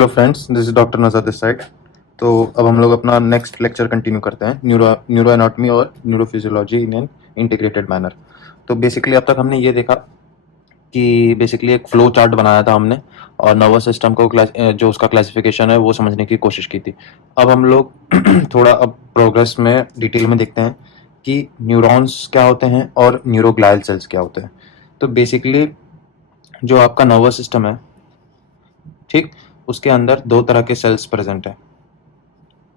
Hello friends, this is doctor नज़र this side. तो अब हम लोग अपना नेक्स्ट लेक्चर कंटिन्यू करते हैं, न्यूरो एनाटॉमी और neurophysiology in an integrated manner. तो बेसिकली अब तक हमने ये देखा कि बेसिकली एक फ्लो चार्ट बनाया था हमने, और नर्वस सिस्टम को जो उसका क्लासिफिकेशन है वो समझने की कोशिश की थी। अब हम लोग थोड़ा अब प्रोग्रेस में डिटेल में देखते हैं कि न्यूरॉन्स क्या होते हैं और न्यूरोग्लायल सेल्स क्या होते हैं। तो बेसिकली जो आपका नर्वस सिस्टम है, ठीक, उसके अंदर दो तरह के सेल्स प्रेजेंट है।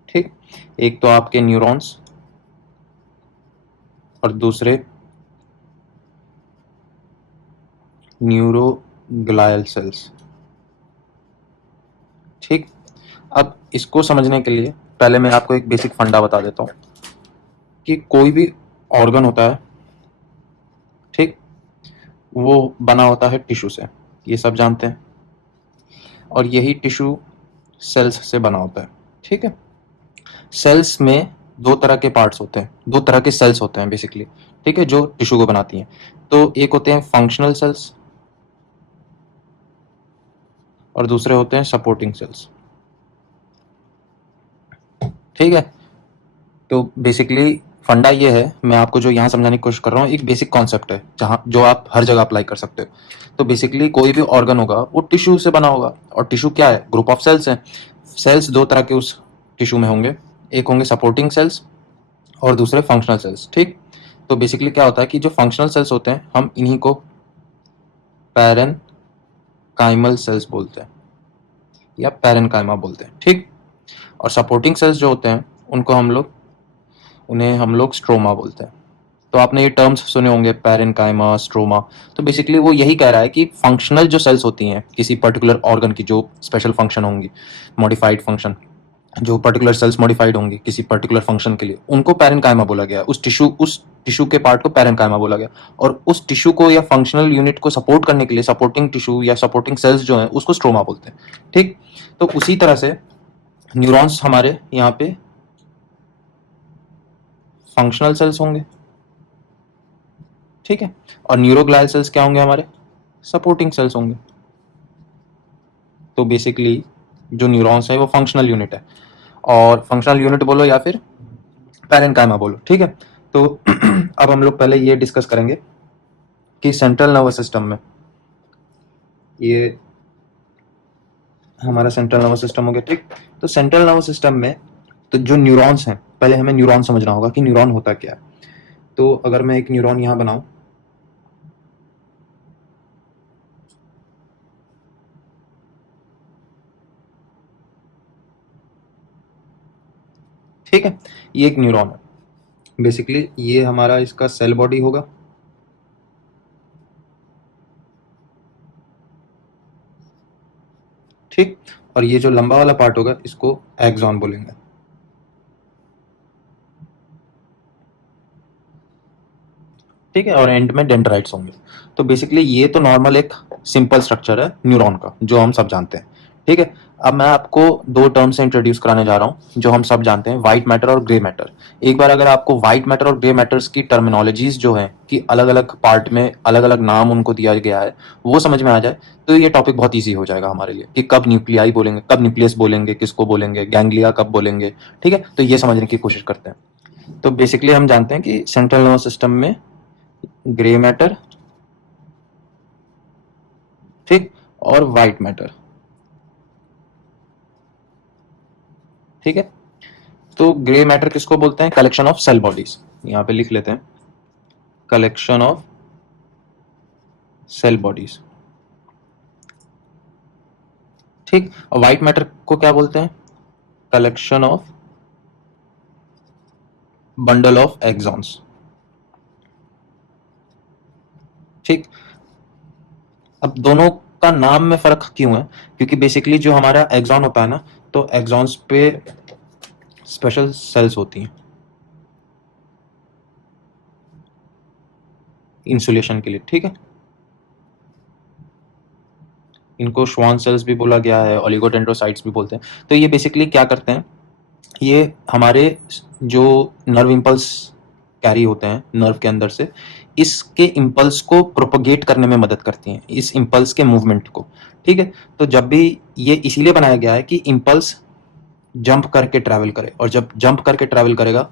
ठीक, एक तो आपके न्यूरॉन्स और दूसरे न्यूरोग्लायल सेल्स। ठीक, अब इसको समझने के लिए पहले मैं आपको एक बेसिक फंडा बता देता हूँ कि कोई भी ऑर्गन होता है, ठीक, वो बना होता है टिश्यू से, ये सब जानते हैं, और यही टिश्यू सेल्स से बना होता है। ठीक है, सेल्स में दो तरह के पार्ट्स होते हैं, दो तरह के सेल्स होते हैं बेसिकली, ठीक है, जो टिश्यू को बनाती हैं। तो एक होते हैं फंक्शनल सेल्स और दूसरे होते हैं सपोर्टिंग सेल्स। ठीक है, तो बेसिकली फंडा ये है, मैं आपको जो यहाँ समझाने की कोशिश कर रहा हूँ, एक बेसिक कॉन्सेप्ट है जहाँ जो आप हर जगह अप्लाई कर सकते हो। तो बेसिकली कोई भी ऑर्गन होगा वो टिश्यू से बना होगा, और टिश्यू क्या है, ग्रुप ऑफ सेल्स हैं। सेल्स दो तरह के उस टिश्यू में होंगे, एक होंगे सपोर्टिंग सेल्स और दूसरे फंक्शनल सेल्स। ठीक, तो बेसिकली क्या होता है कि जो फंक्शनल सेल्स होते हैं हम इन्हीं को पैरेनकाइमल सेल्स बोलते हैं या पैरेनकाइमा बोलते हैं। ठीक, और सपोर्टिंग सेल्स जो होते हैं उन्हें हम लोग स्ट्रोमा बोलते हैं। तो आपने ये टर्म्स सुने होंगे, पैरेनकाइमा, स्ट्रोमा। तो बेसिकली वो यही कह रहा है कि फंक्शनल जो सेल्स होती हैं किसी पर्टिकुलर ऑर्गन की, जो स्पेशल फंक्शन होंगी, मॉडिफाइड फंक्शन, जो पर्टिकुलर सेल्स मॉडिफाइड होंगी किसी पर्टिकुलर फंक्शन के लिए, उनको पैरेनकाइमा बोला गया। उस टिश्यू के पार्ट को पैरेनकाइमा बोला गया, और उस टिश्यू को या फंक्शनल यूनिट को सपोर्ट करने के लिए सपोर्टिंग टिश्यू या सपोर्टिंग सेल्स जो हैं उसको स्ट्रोमा बोलते हैं। ठीक, तो उसी तरह से न्यूरॉन्स हमारे यहाँ पे फंक्शनल सेल्स होंगे, ठीक है, और न्यूरोग्लायल सेल्स क्या होंगे, हमारे सपोर्टिंग सेल्स होंगे। तो बेसिकली जो न्यूरॉन्स है वो फंक्शनल यूनिट है, और फंक्शनल यूनिट बोलो या फिर पैरेनकाइमा बोलो। ठीक है, तो अब हम लोग पहले ये डिस्कस करेंगे कि सेंट्रल नर्वस सिस्टम में, ये हमारा सेंट्रल नर्वस सिस्टम हो गया। ठीक, तो सेंट्रल नर्वस सिस्टम में तो जो न्यूरॉन्स हैं, पहले हमें न्यूरॉन समझना होगा कि न्यूरॉन होता क्या है। तो अगर मैं एक न्यूरॉन यहाँ बनाऊं, ठीक है, ये एक न्यूरॉन है। बेसिकली ये हमारा इसका सेल बॉडी होगा, ठीक, और ये जो लंबा वाला पार्ट होगा इसको एक्सॉन बोलेंगे। ठीक है, और एंड में डेंड्राइट्स होंगे। तो बेसिकली ये तो नॉर्मल एक सिंपल स्ट्रक्चर है न्यूरॉन का, जो हम सब जानते हैं। ठीक है, अब मैं आपको दो टर्म से इंट्रोड्यूस कराने जा रहा हूँ जो हम सब जानते हैं, व्हाइट मैटर और ग्रे मैटर। एक बार अगर आपको व्हाइट मैटर और ग्रे मैटर्स की टर्मिनोलॉजीज जो है कि अलग अलग पार्ट में अलग अलग नाम उनको दिया गया है, वो समझ में आ जाए तो ये टॉपिक बहुत ईजी हो जाएगा हमारे लिए कि कब न्यूक्लियाई बोलेंगे, कब न्यूक्लियस बोलेंगे, किसको बोलेंगे, गैंग्लिया कब बोलेंगे। ठीक है, तो ये समझने की कोशिश करते हैं। तो बेसिकली हम जानते हैं कि सेंट्रल नर्वस सिस्टम में ग्रे मैटर, ठीक, और व्हाइट मैटर। ठीक है, तो ग्रे मैटर किसको बोलते हैं, कलेक्शन ऑफ सेल बॉडीज, यहां पे लिख लेते हैं, कलेक्शन ऑफ सेल बॉडीज। ठीक, और व्हाइट मैटर को क्या बोलते हैं, collection of bundle of axons. ठीक, अब दोनों का नाम में फर्क क्यों है, क्योंकि बेसिकली जो हमारा एक्सॉन होता है ना, तो एक्सॉन्स पे स्पेशल सेल्स होती हैं इंसुलेशन के लिए। ठीक है, इनको श्वान सेल्स भी बोला गया है, ओलिगोडेंड्रोसाइट्स भी बोलते हैं। तो ये बेसिकली क्या करते हैं, ये हमारे जो नर्व इंपल्स कैरी होते हैं नर्व के अंदर से, इसके इम्पल्स को प्रोपोगेट करने में मदद करती हैं, इस इम्पल्स के मूवमेंट को। ठीक है, तो जब भी ये इसीलिए बनाया गया है कि इम्पल्स जंप करके ट्रैवल करे, और जब जंप करके ट्रैवल करेगा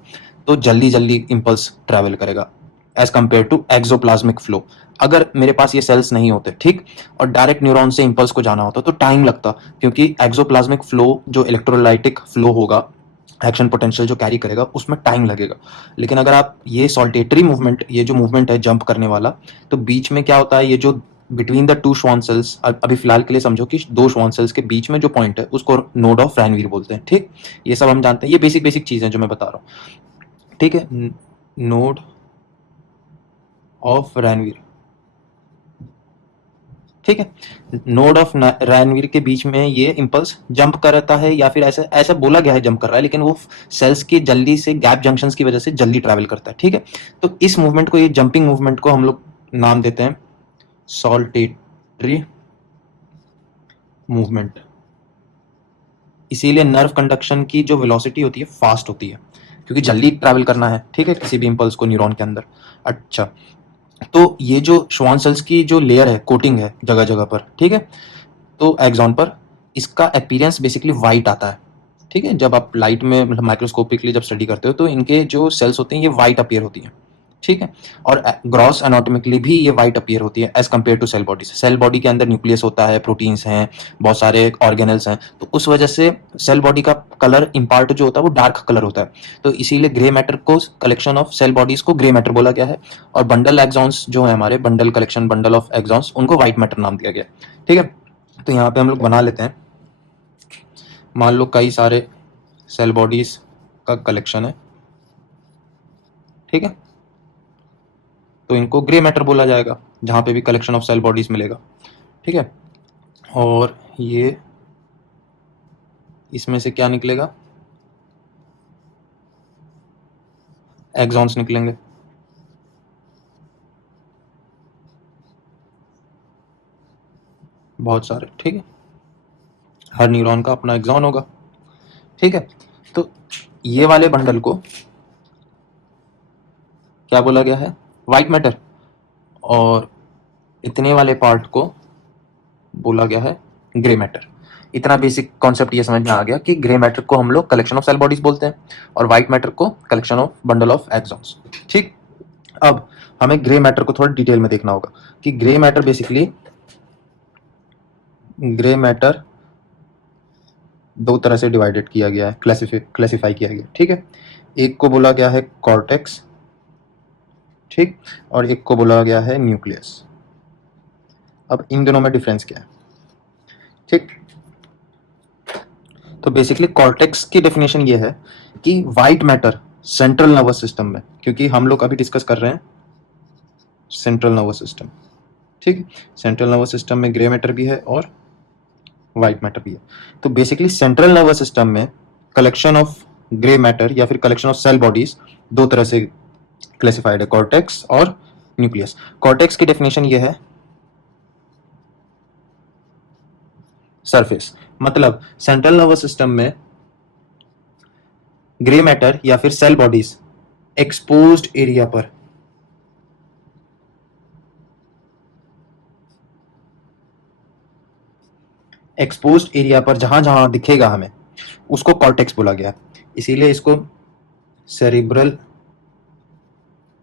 तो जल्दी जल्दी इम्पल्स ट्रैवल करेगा as compare to exoplasmic flow. अगर मेरे पास ये सेल्स नहीं होते, ठीक, और डायरेक्ट न्यूरॉन से इम्पल्स को जाना होता तो टाइम लगता, क्योंकि एक्सोप्लाज्मिक फ्लो जो इलेक्ट्रोलाइटिक फ्लो होगा, एक्शन पोटेंशियल जो कैरी करेगा, उसमें टाइम लगेगा। लेकिन अगर आप ये सॉल्टेटरी मूवमेंट, ये जो मूवमेंट है जंप करने वाला, तो बीच में क्या होता है, ये जो between the two Schwann cells, अभी फिलहाल के लिए समझो कि दो श्वान सेल्स के बीच में जो पॉइंट है उसको नोड ऑफ रैनवीर बोलते हैं। ठीक, ये सब हम जानते हैं, ये बेसिक बेसिक चीजें जो मैं बता रहा हूँ। ठीक है, नोड ऑफ रैनवीर। ठीक है, नोड ऑफ रैनवीर के बीच में ये इम्पल्स जंप करता है, या फिर ऐसा ऐसा बोला गया है जंप कर रहा है, लेकिन वो सेल्स की जल्दी से गैप जंक्शंस की वजह से जल्दी ट्रैवल करता है। ठीक है, तो इस मूवमेंट को, ये जंपिंग मूवमेंट को हम लोग नाम देते हैं सॉल्टेटरी मूवमेंट। इसीलिए नर्व कंडक्शन की जो वेलोसिटी होती है फास्ट होती है, क्योंकि जल्दी ट्रैवल करना है, ठीक है, किसी भी इम्पल्स को न्यूरॉन के अंदर। अच्छा, तो ये जो श्वान सेल्स की जो लेयर है, कोटिंग है जगह जगह पर, ठीक है, तो एक्सॉन पर इसका अपीयरेंस बेसिकली वाइट आता है। ठीक है, जब आप लाइट में मतलब माइक्रोस्कोपिकली जब स्टडी करते हो तो इनके जो सेल्स होते हैं ये वाइट अपीयर होती हैं। ठीक है, और ग्रॉस एनाटॉमिकली भी ये वाइट अपीयर होती है as compared to cell body. Cell body के अंदर न्यूक्लियस होता है, प्रोटीन्स हैं, बहुत सारे ऑर्गेनल्स हैं, तो उस वजह से सेल बॉडी का कलर इम्पार्ट जो होता है वो डार्क कलर होता है। तो इसीलिए ग्रे मैटर को, कलेक्शन ऑफ सेल बॉडीज को ग्रे मैटर बोला गया है, और बंडल एक्सॉन्स जो है हमारे, bundle collection, bundle of axons, उनको व्हाइट मैटर नाम दिया गया। ठीक है, तो यहाँ पे हम लोग बना लेते हैं, मान लो कई सारे सेल बॉडीज का कलेक्शन है। ठीक है, तो इनको ग्रे मैटर बोला जाएगा जहाँ पे भी कलेक्शन ऑफ सेल बॉडीज मिलेगा। ठीक है, और ये इसमें से क्या निकलेगा, एक्सॉन्स निकलेंगे। बहुत सारे। ठीक है, हर न्यूरॉन का अपना एक्सॉन होगा। ठीक है, तो ये वाले बंडल को क्या बोला गया है, व्हाइट मैटर, और इतने वाले पार्ट को बोला गया है ग्रे मैटर। इतना बेसिक कॉन्सेप्ट ये समझ में आ गया कि ग्रे मैटर को हम लोग कलेक्शन ऑफ सेल बॉडीज बोलते हैं, और व्हाइट मैटर को collection of bundle of axons. ठीक, अब हमें ग्रे मैटर को थोड़ा डिटेल में देखना होगा कि grey matter basically, grey matter दो तरह से डिवाइडेड किया गया है, क्लासिफाई किया गया। ठीक है, एक को बोला गया है कॉर्टेक्स, ठीक, और एक को बोला गया है न्यूक्लियस। अब इन दोनों में डिफरेंस क्या है? ठीक, तो बेसिकली कॉर्टेक्स की डेफिनेशन ये है कि white matter central nervous system में, क्योंकि हम लोग अभी डिस्कस कर रहे हैं सेंट्रल नर्वस सिस्टम। ठीक, सेंट्रल नर्वस सिस्टम में ग्रे मैटर भी है और व्हाइट मैटर भी है। तो बेसिकली सेंट्रल नर्वस सिस्टम में कलेक्शन ऑफ ग्रे मैटर या फिर कलेक्शन ऑफ सेल बॉडीज दो तरह से क्लासिफाइड है, कॉर्टेक्स और न्यूक्लियस। कॉर्टेक्स की डेफिनेशन ये है सरफेस, मतलब सेंट्रल नर्वस सिस्टम में ग्रे मैटर या फिर सेल बॉडीज एक्सपोज्ड एरिया पर, एक्सपोज्ड एरिया पर जहां जहां दिखेगा हमें, उसको कॉर्टेक्स बोला गया। इसीलिए इसको सेरिब्रल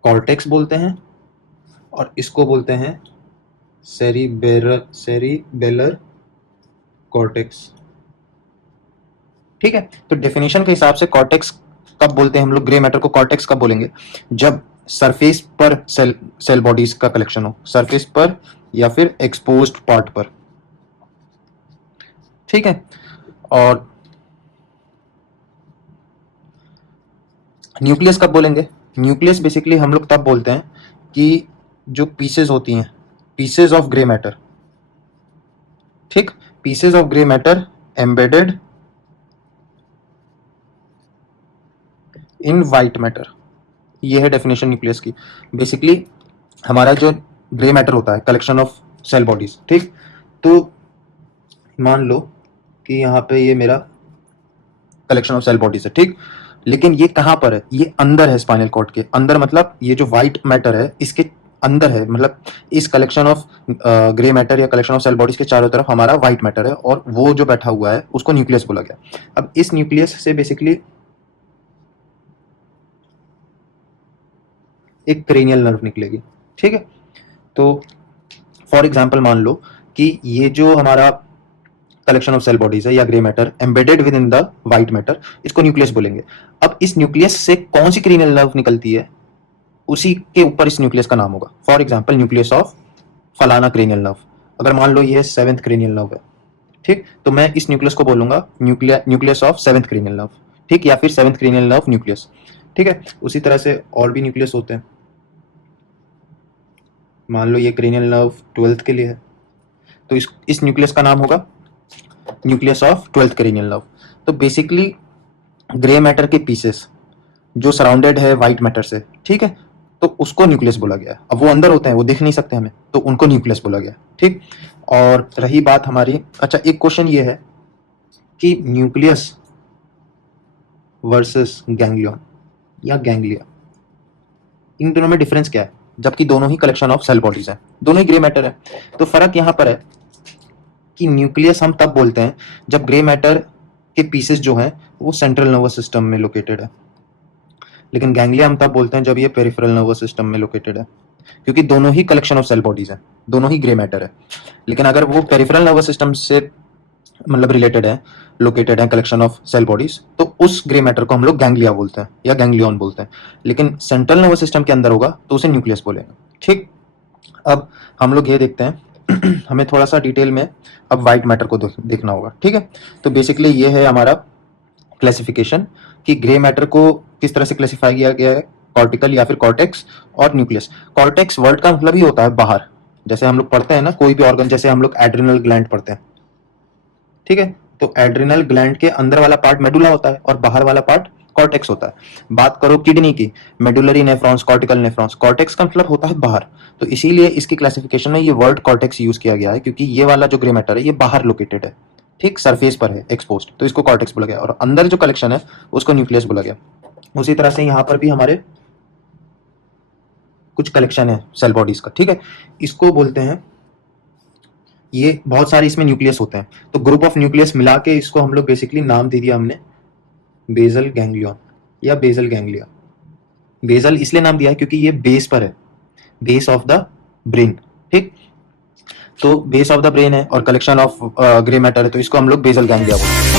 कॉर्टेक्स बोलते हैं, और इसको बोलते हैं सेरिबेलर कॉर्टेक्स। ठीक है, तो डेफिनेशन के हिसाब से कॉर्टेक्स कब बोलते हैं हम लोग, ग्रे मैटर को कॉर्टेक्स कब बोलेंगे, जब सरफेस पर सेल बॉडीज का कलेक्शन हो, सरफेस पर या फिर एक्सपोज्ड पार्ट पर। ठीक है, और न्यूक्लियस कब बोलेंगे, न्यूक्लियस बेसिकली हम लोग तब बोलते हैं कि जो पीसेस होती हैं, पीसेस ऑफ ग्रे मैटर, ठीक, pieces of grey matter embedded in white matter, ये है डेफिनेशन न्यूक्लियस की। बेसिकली हमारा जो ग्रे मैटर होता है कलेक्शन ऑफ सेल बॉडीज, ठीक, तो मान लो कि यहाँ पे ये मेरा कलेक्शन ऑफ सेल बॉडीज है, ठीक, लेकिन ये कहाँ पर है, ये अंदर है, स्पाइनल कॉर्ड के अंदर, मतलब ये जो व्हाइट मैटर है इसके अंदर है, मतलब इस कलेक्शन ऑफ ग्रे मैटर या कलेक्शन ऑफ सेल बॉडीज के चारों तरफ हमारा व्हाइट मैटर है, और वो जो बैठा हुआ है उसको न्यूक्लियस बोला गया। अब इस न्यूक्लियस से बेसिकली एक क्रेनियल नर्व निकलेगी, ठीक है। तो फॉर एग्जाम्पल मान लो कि ये जो हमारा कलेक्शन ऑफ सेल बॉडीज है या grey matter embedded with in the white matter, इसको न्यूक्लियस बोलेंगे। अब इस न्यूक्लियस से कौन सी क्रेनियल नर्व निकलती है, उसी के ऊपर इस न्यूक्लियस का नाम होगा। फॉर एग्जाम्पल न्यूक्लियस ऑफ फलाना क्रेनियल नर्व, अगर मान लो ये 7th क्रेनियल नर्व है, ठीक, तो मैं इस न्यूक्लियस को बोलूंगा nucleus of 7th cranial nerve, ठीक, या फिर 7th क्रेनियल नर्व न्यूक्लियस, ठीक है। उसी तरह से और भी न्यूक्लियस होते हैं, मान लो ये क्रेनियल नर्व 12th के लिए है, तो इस न्यूक्लियस का नाम होगा nucleus of 12th cranial nerve. तो बेसिकली ग्रे मैटर के पीसेस जो सराउंडेड है व्हाइट मैटर से, ठीक है, तो उसको न्यूक्लियस बोला गया है। अब वो अंदर होते हैं, वो देख नहीं सकते हमें, तो उनको न्यूक्लियस बोला गया, ठीक। और रही बात हमारी, अच्छा एक क्वेश्चन ये है कि न्यूक्लियस वर्सेस गैंग्लियन या गैंग्लिया, इन दोनों में डिफरेंस क्या है, जबकि दोनों ही कलेक्शन ऑफ सेल बॉडीज हैं, दोनों ही ग्रे मैटर है। तो फर्क यहाँ पर है कि न्यूक्लियस हम तब बोलते हैं जब ग्रे मैटर के पीसेस जो हैं वो सेंट्रल नर्वस सिस्टम में लोकेटेड है, लेकिन गैंग्लिया हम तब बोलते हैं जब ये पेरिफेरल नर्वस सिस्टम में लोकेटेड है, क्योंकि दोनों ही कलेक्शन ऑफ सेल बॉडीज हैं, दोनों ही ग्रे मैटर है। लेकिन अगर वो पेरिफेरल नर्वस सिस्टम से मतलब रिलेटेड है, लोकेटेड है कलेक्शन ऑफ सेल बॉडीज, तो उस ग्रे मैटर को हम लोग गैंग्लिया बोलते हैं या गैंग्लियन बोलते हैं। लेकिन सेंट्रल नर्वस सिस्टम के अंदर होगा तो उसे न्यूक्लियस बोलेंगे, ठीक। अब हम लोग ये देखते हैं हमें थोड़ा सा डिटेल में अब व्हाइट मैटर को देखना होगा, ठीक है। तो बेसिकली ये है हमारा क्लासिफिकेशन कि ग्रे मैटर को किस तरह से क्लासिफाई किया गया है, कॉर्टिकल या फिर कॉर्टेक्स और न्यूक्लियस। कॉर्टेक्स वर्ड का मतलब ही होता है बाहर, जैसे हम लोग पढ़ते हैं ना कोई भी ऑर्गन, जैसे हम लोग एड्रिनल ग्लैंड पढ़ते हैं, ठीक है, तो एड्रिनल ग्लैंड के अंदर वाला पार्ट मेडुला होता है और बाहर वाला पार्ट कॉर्टेक्स होता है। बात करो किडनी की, medullary nephrons, cortical nephrons, cortex का मतलब होता है बाहर, तो इसीलिए इसकी क्लासिफिकेशन में ये वर्ड कॉर्टेक्स यूज किया गया है, क्योंकि ये वाला जो ग्रे मैटर है ये बाहर लोकेटेड है, ठीक, सरफेस पर है एक्सपोज्ड, तो इसको कॉर्टेक्स बोला गया, और अंदर जो कलेक्शन है उसको न्यूक्लियस बोला गया। उसी तरह से यहाँ पर भी हमारे कुछ कलेक्शन है सेल बॉडीज का, ठीक है, इसको बोलते हैं, ये बहुत सारे इसमें न्यूक्लियस होते हैं, तो ग्रुप ऑफ न्यूक्लियस मिला के इसको हम लोग बेसिकली नाम दे दिया हमने बेसल गैंग्लियन या बेसल गैंग्लिया। बेसल इसलिए नाम दिया है क्योंकि ये बेस पर है, बेस ऑफ द ब्रेन, ठीक, तो बेस ऑफ द ब्रेन है और कलेक्शन ऑफ ग्रे मैटर है, तो इसको हम लोग बेसल गैंग्लिया बोलते हैं।